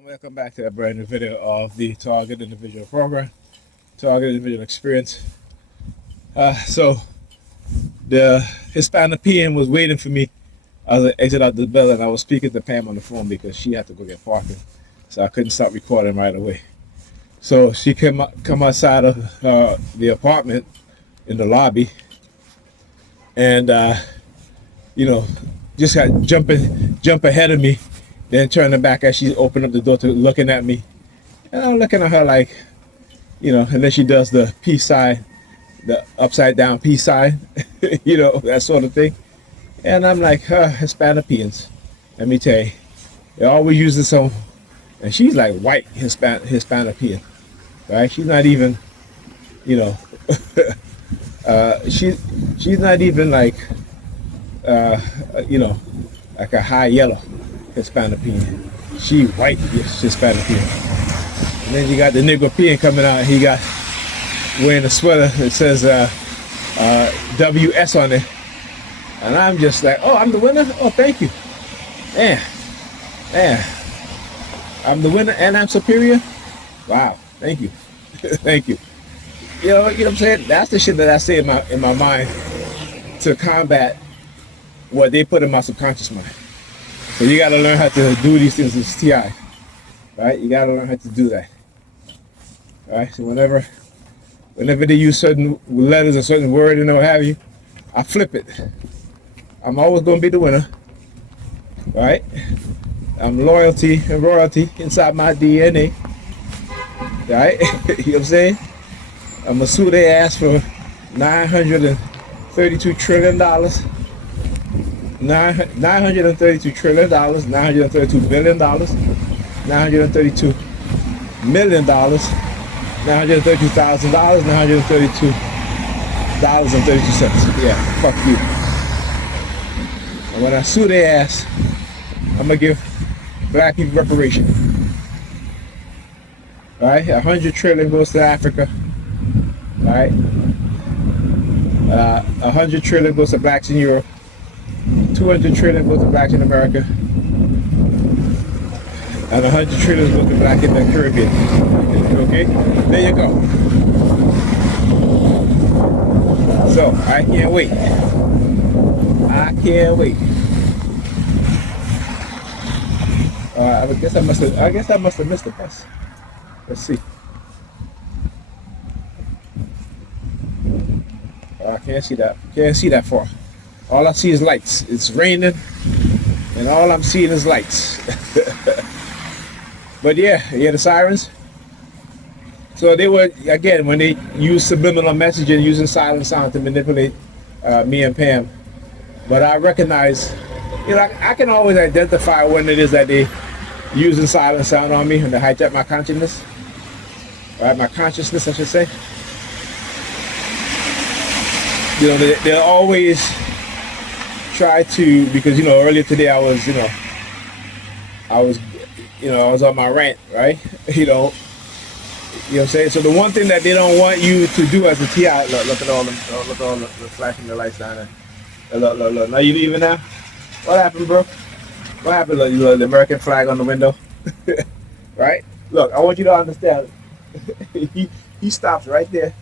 Welcome back to a brand new video of the Target Individual Program, Target Individual Experience. So the Hispanic PM was waiting for me as I exit out the building. I was speaking to Pam on the phone because she had to go get parking, so I couldn't stop recording right away. So she come outside of the apartment in the lobby, and just got jump ahead of me. Then turning back as she opened up the door to looking at me. And I'm looking at her like, and then she does the peace sign, the upside down peace sign, that sort of thing. And I'm like, Hispanopeans, let me tell you, they always use this on, and she's like white Hispanopean, right? She's not even, she's not even like, like a high yellow Hispanopean. She white Hispanopean. And then you got the Negropean coming out. He got wearing a sweater that says WS on it. And I'm just like, oh, I'm the winner? Oh, thank you. Man. I'm the winner and I'm superior? Wow, thank you. Thank you. You know what I'm saying? That's the shit that I say in my mind to combat what they put in my subconscious mind. So you got to learn how to do these things as TI, right? You got to learn how to do that, right? So whenever they use certain letters or certain word and what have you, I flip it. I'm always going to be the winner, right? I'm loyalty and royalty inside my DNA, right? You know what I'm saying? I'm going to sue their ass for $932 trillion. $932 trillion, $932 billion, $932 million, $932,000, $932.32. Yeah, fuck you. And when I sue their ass, I'm gonna give black people reparation. All right, 100 trillion goes to Africa. All right, 100 trillion goes to blacks in Europe. 200 trillion goes to blacks in America, and 100 trillion goes to black in the Caribbean. Okay, there you go. So I can't wait. I can't wait. I guess I must have missed the bus. Let's see. I can't see that. Can't see that far. All I see is lights. It's raining, and all I'm seeing is lights. But yeah, the sirens. So they were, again, when they use subliminal messaging, using silent sound to manipulate me and Pam. But I recognize, I can always identify when it is that they using silent sound on me and they hijack my consciousness. Right, my consciousness, I should say. They'll always try to, because earlier today I was on my rant, right? You know what I'm saying? So the one thing that they don't want you to do as a TI, look at all the flashing the lights down there. Look. Now you leaving now? What happened, bro? What happened? Look, the American flag on the window. Right? Look, I want you to understand. he stops right there.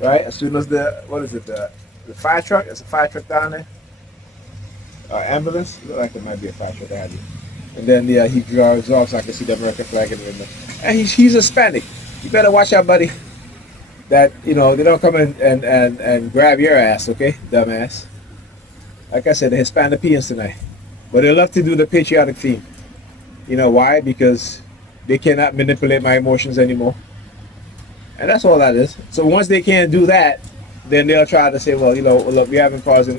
Right? As soon as the fire truck, there's a fire truck down there. Ambulance, look like there might be a fire truck ahead of you. And then he drives off so I can see the American flag in the window. And he's Hispanic. You better watch out, buddy. That they don't come in and grab your ass, okay, dumbass. Like I said, the Hispanopeans tonight. But they love to do the patriotic theme. You know why? Because they cannot manipulate my emotions anymore. And that's all that is. So once they can't do that, then they'll try to say, well, look, we haven't caused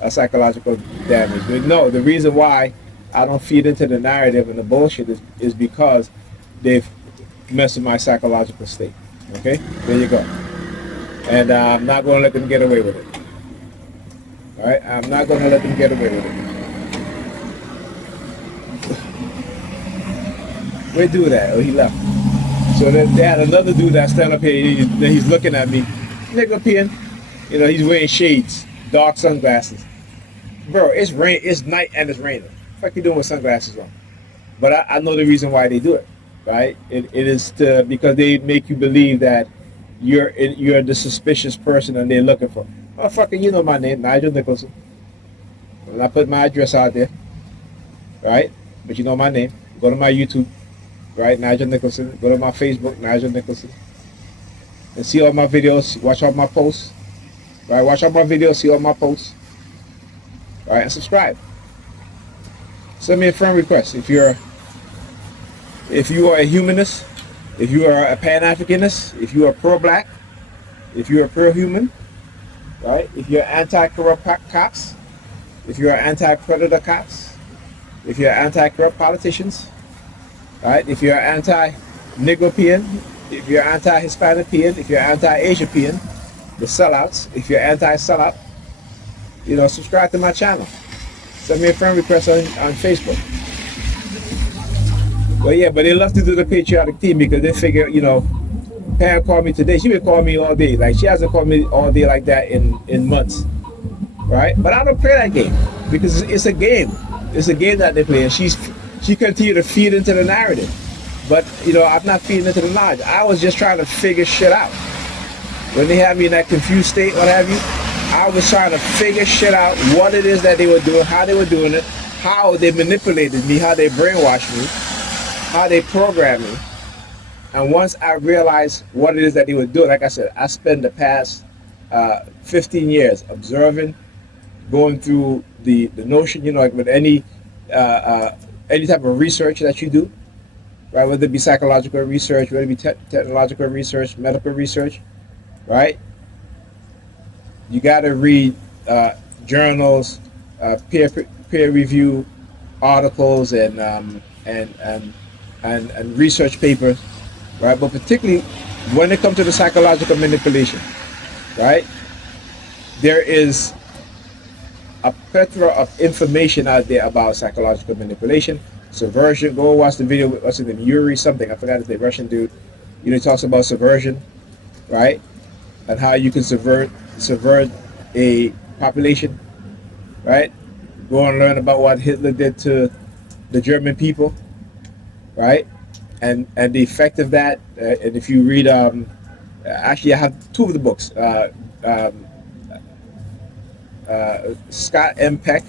a psychological damage. But no, the reason why I don't feed into the narrative and the bullshit is because they've messed with my psychological state. Okay? There you go. And I'm not going to let them get away with it. All right? I'm not going to let them get away with it. Where'd do that? Oh, he left. So then they had another dude that stand up here. He's looking at me. Negropean. He's wearing shades, dark sunglasses. Bro, it's night and it's raining. What the fuck you doing with sunglasses on? But I know the reason why they do it, right? It is because they make you believe that you're the suspicious person and they're looking for. Motherfucker, you know my name, Nigel Nicholson. And I put my address out there, right? But you know my name. Go to my YouTube, right? Nigel Nicholson. Go to my Facebook, Nigel Nicholson. And see all my videos, watch all my posts, right? Watch all my videos, see all my posts, right? And subscribe. Send me a friend request if you are a humanist, if you are a Pan-Africanist, if you are pro-black, if you are pro-human, right? If you're anti-corrupt cops, if you're anti-predator cops, if you're anti-corrupt politicians, right? If you're anti-Negropean, if you're anti-Hispanopean, if you're anti-Asiapean, the sellouts, if you're anti-sellout, subscribe to my channel. Send me a friend request on Facebook. But yeah, but they love to do the patriotic thing because they figure, Pam called me today. She been calling me all day. Like, she hasn't called me all day like that in months, right? But I don't play that game because it's a game. It's a game that they play, and she continued to feed into the narrative. But I'm not feeding into the knowledge. I was just trying to figure shit out. When they had me in that confused state, what have you, I was trying to figure shit out, what it is that they were doing, how they were doing it, how they manipulated me, how they brainwashed me, how they programmed me. And once I realized what it is that they were doing, like I said, I spent the past 15 years observing, going through the notion, like with any type of research that you do, right? Whether it be psychological research, whether it be technological research, medical research, right? You got to read journals, peer review articles, and research papers, right? But particularly when it comes to the psychological manipulation, right? There is a plethora of information out there about psychological manipulation, subversion. Go watch the video with what's his name, Yuri something. I forgot the Russian dude. He talks about subversion, right? And how you can subvert a population, right? Go and learn about what Hitler did to the German people, right? And the effect of that. And if you read, actually, I have two of the books. Scott M. Peck,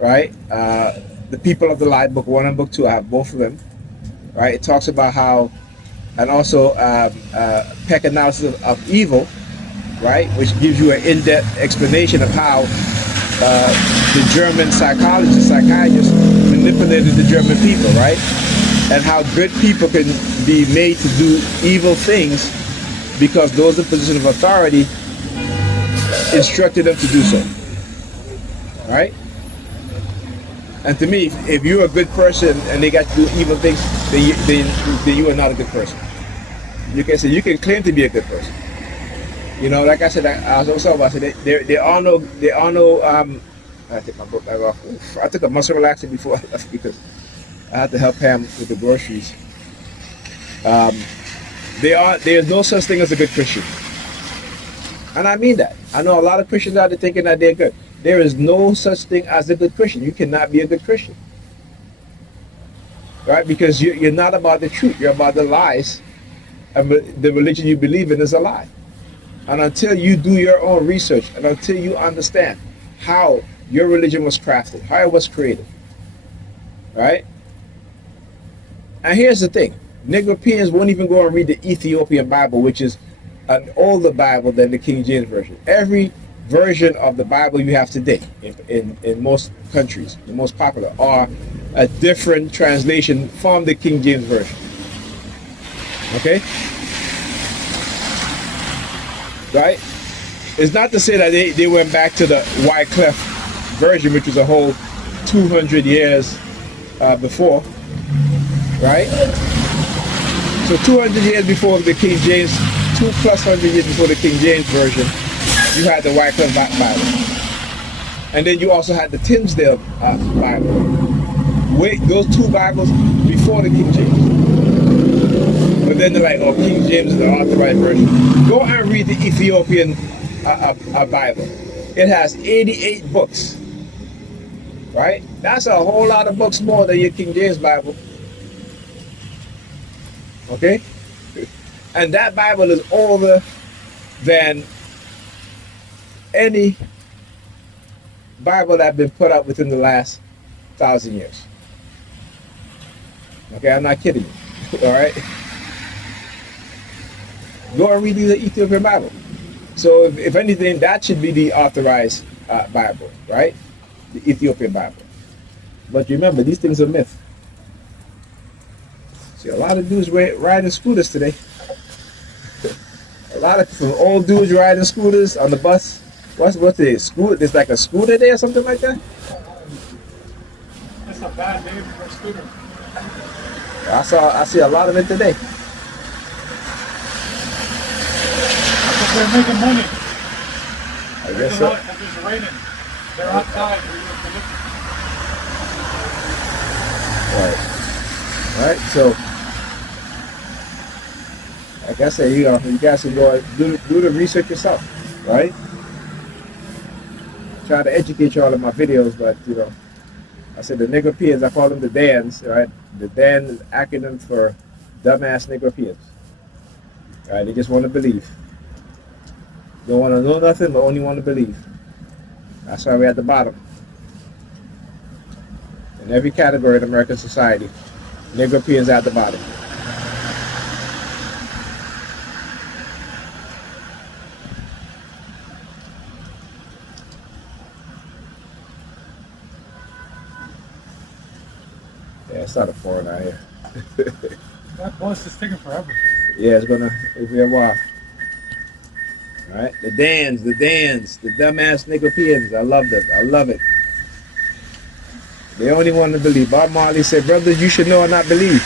right? The People of the Lie, book 1 and book 2. I have both of them, right? It talks about how, and also Peck analysis of evil, right? Which gives you an in-depth explanation of how the German psychologists manipulated the German people, right? And how good people can be made to do evil things because those in position of authority instructed them to do so, right? And to me, if you're a good person and they got to do evil things, then you are not a good person. You can say you can claim to be a good person. Like I said, I was also about to say there are no. I took my book bag off. Oof, I took a muscle relaxant before I left because I had to help Pam with the groceries. There's no such thing as a good Christian. And I mean that. I know a lot of Christians out there thinking that they're good. There is no such thing as a good Christian. You cannot be a good Christian. Right? Because you're not about the truth. You're about the lies. And the religion you believe in is a lie. And until you do your own research, and until you understand how your religion was crafted, how it was created, right? And here's the thing. Negropeans won't even go and read the Ethiopian Bible, which is an older Bible than the King James Version. Every version of the Bible you have today in most countries, the most popular, are a different translation from the King James Version. Okay? Right? It's not to say that they went back to the Wycliffe version, which was a whole 200 years before, right? So 200 years before the King James, 200+ years before the King James version, you had the Wycliffe Bible. And then you also had the Tinsdale Bible. Wait, those two Bibles before the King James. But then they're like, oh, King James is the authorized version. Go and read the Ethiopian Bible. It has 88 books. right? That's a whole lot of books more than your King James Bible, okay? And that Bible is older than any Bible that been put out within the last 1,000 years. Okay, I'm not kidding you. All right, go and read the Ethiopian Bible. So, if anything, that should be the authorized Bible, right? The Ethiopian Bible. But remember, these things are myth. See, a lot of dudes riding scooters today. A lot of some old dudes riding scooters on the bus. What's the scooter? There's like a scooter there or something like that. That's a bad name for a scooter. I see a lot of it today. Because they're making money. I guess so. Because it's raining. They're outside. Right. So, like I said, you guys can go do the research yourself, right? Try to educate you all in my videos, but I said the Negropeans, I call them the DANs, right? The DAN is acronym for dumbass Negropeans. Right? They just want to believe. Don't want to know nothing, but only want to believe. That's why we're at the bottom. In every category in American society, Negropeans at the bottom. Yeah, it's not a foreign out here. That bus is taking forever. Yeah, it'll be a while. All right, the DANs, the dumbass Negropeans. I love it. I love it. They only want to believe. Bob Marley said, brothers, you should know and not believe.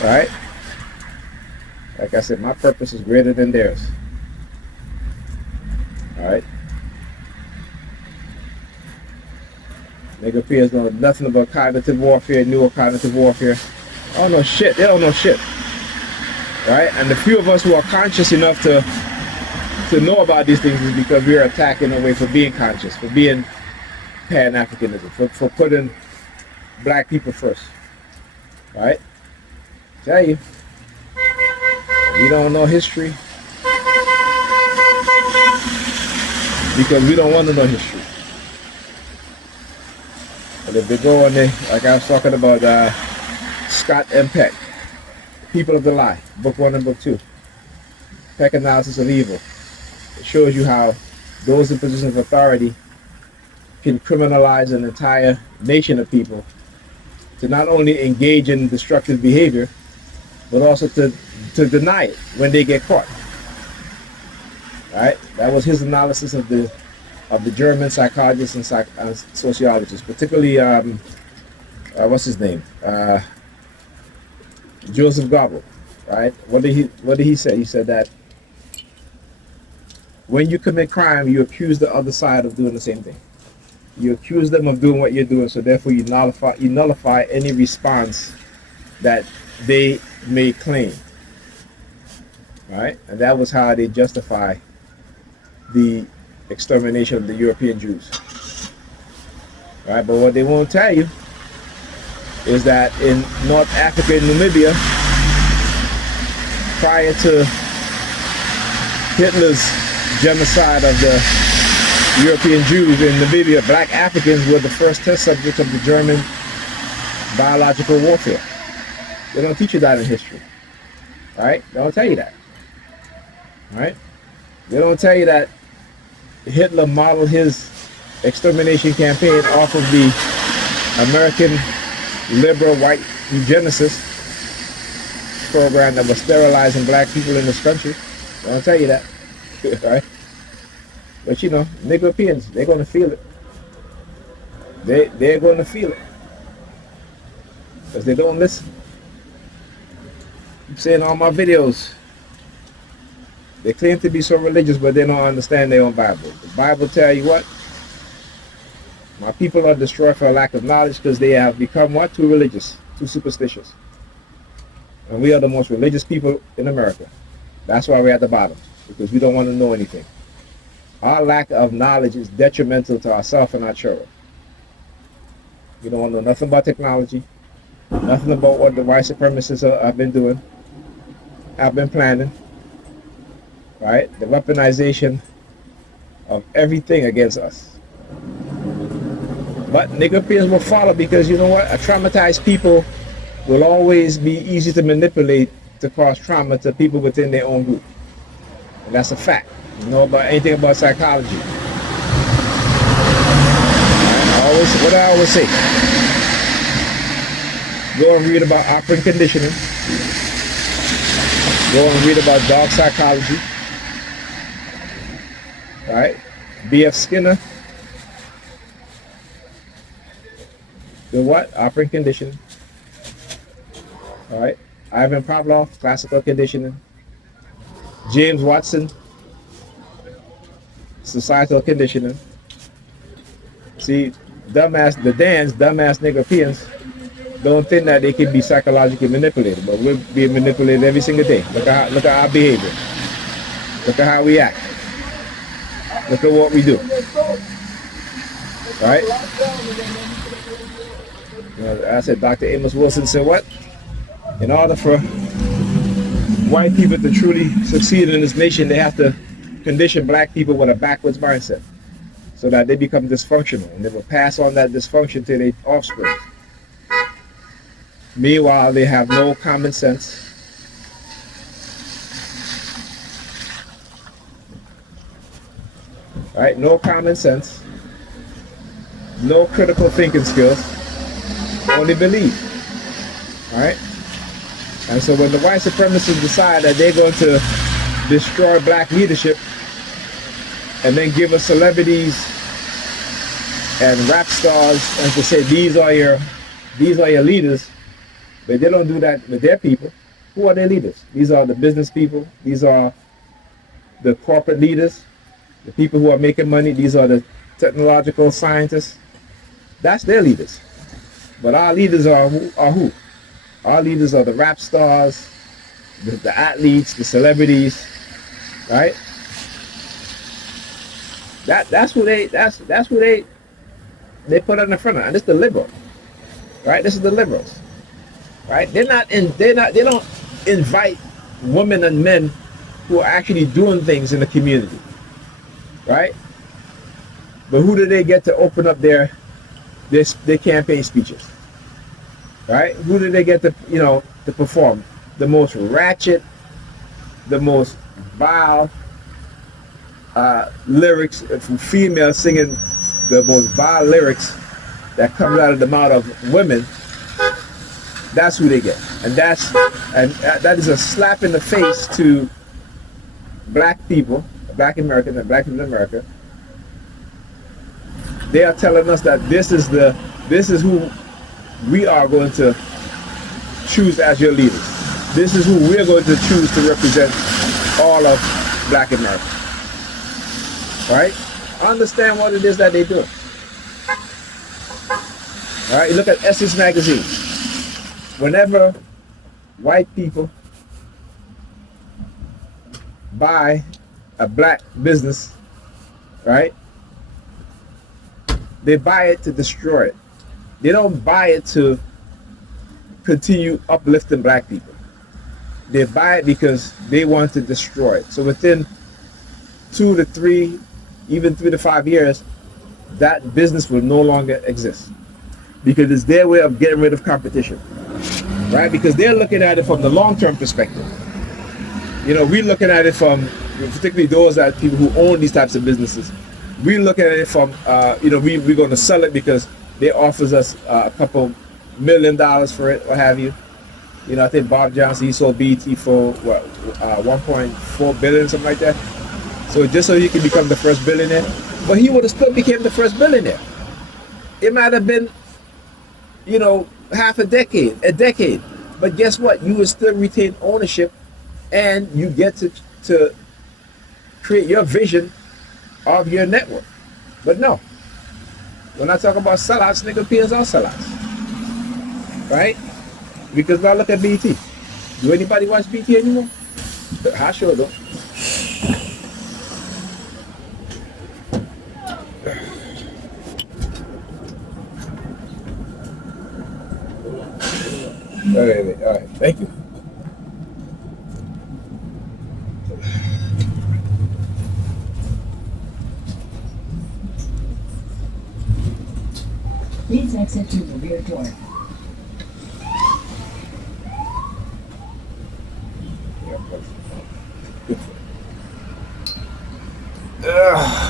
All right? Like I said, my purpose is greater than theirs. All right? Negropeans know nothing about cognitive warfare, neurocognitive warfare. They don't know shit. They don't know shit. Right? And the few of us who are conscious enough to know about these things is because we are attacking away for being conscious, for being Pan-Africanism, for putting black people first. Right? Tell you, we don't know history because we don't want to know history. But if they go on there, like I was talking about Scott M. Peck, People of the Lie, book 1 and book 2, Peck Analysis of Evil. It shows you how those in positions of authority can criminalize an entire nation of people to not only engage in destructive behavior, but also to deny it when they get caught. Right? That was his analysis of the German psychologists and sociologists, particularly what's his name? Joseph Goebbels. Right? What did he say? He said that when you commit crime, you accuse the other side of doing the same thing. You accuse them of doing what you're doing, so therefore you nullify any response that they may claim. Right? And that was how they justify the extermination of the European Jews. Right? But what they won't tell you is that in North Africa and Namibia, prior to Hitler's genocide of the European Jews in Namibia, black Africans were the first test subjects of the German biological warfare. They don't teach you that in history. Right? They don't tell you that. Right? They don't tell you that Hitler modeled his extermination campaign off of the American liberal white eugenicist program that was sterilizing black people in this country. They don't tell you that. Right? But Negropeans, they're going to feel it. They're going to feel it. Because they don't listen. I'm saying all my videos, they claim to be so religious, but they don't understand their own Bible. The Bible tell you what? My people are destroyed for a lack of knowledge because they have become what? Too religious, too superstitious. And we are the most religious people in America. That's why we're at the bottom, because we don't want to know anything. Our lack of knowledge is detrimental to ourselves and our children. We don't know nothing about technology, nothing about what the white supremacists have been doing, have been planning, right? The weaponization of everything against us. But nigger peers will follow because you know what? A traumatized people will always be easy to manipulate to cause trauma to people within their own group. And that's a fact. You know about anything about psychology. What I always say, go and read about operant conditioning. Go and read about dog psychology. Right? B.F. Skinner. The what? Operant conditioning. All right. Ivan Pavlov, classical conditioning. James Watson, societal conditioning. See, dumbass nigger peons don't think that they can be psychologically manipulated, but we're being manipulated every single day. Look at our behavior. Look at how we act. Look at what we do. Right? You know, I said Dr. Amos Wilson said what? In order for white people to truly succeed in this nation, they have to condition black people with a backwards mindset so that they become dysfunctional and they will pass on that dysfunction to their offspring. Meanwhile, they have no common sense. Right? No common sense. No critical thinking skills. Only believe. Right? And so when the white supremacists decide that they're going to destroy black leadership and then give us celebrities and rap stars and to say these are your leaders, but they don't do that with their people. Who are their leaders? These are the business people. These are the corporate leaders, the people who are making money. These are the technological scientists. That's their leaders. But our leaders are who? Our leaders are the rap stars, the athletes, the celebrities, right? That's who they put on the front of it. And this is the liberal, right? This is the liberals, right? They don't invite women and men who are actually doing things in the community, right? But who do they get to open up their campaign speeches? Right? Who did they get to perform the most ratchet, the most vile lyrics from females singing the most vile lyrics that comes out of the mouth of women? That's who they get, and that is a slap in the face to black people, black Americans, and black people in America. They are telling us that this is who we are going to choose as your leaders. This is who we're going to choose to represent all of black America. Right? Understand what it is that they do. Right? You look at Essence magazine. Whenever white people buy a black business, right? They buy it to destroy it. They don't buy it to continue uplifting black people. They buy it because they want to destroy it. So within 2 to 3, even 3 to 5 years, that business will no longer exist. Because it's their way of getting rid of competition. Right? Because they're looking at it from the long-term perspective. You know, we're looking at it from, particularly those that people who own these types of businesses. We're looking at it from, we're going to sell it because they offers us a couple $1 million for it, what have you. You know, I think Bob Johnson, he sold BET for what, 1.4 billion, something like that. So just so he could become the first billionaire, but he would have still became the first billionaire. It might have been, half a decade. But guess what? You would still retain ownership, and you get to create your vision of your network. But no. When I talk about sellouts, nigga peers are sellouts. Right? Because now look at BT. Do anybody watch BT anymore? I sure don't. All right. Thank you. Please exit through the rear door. Ugh.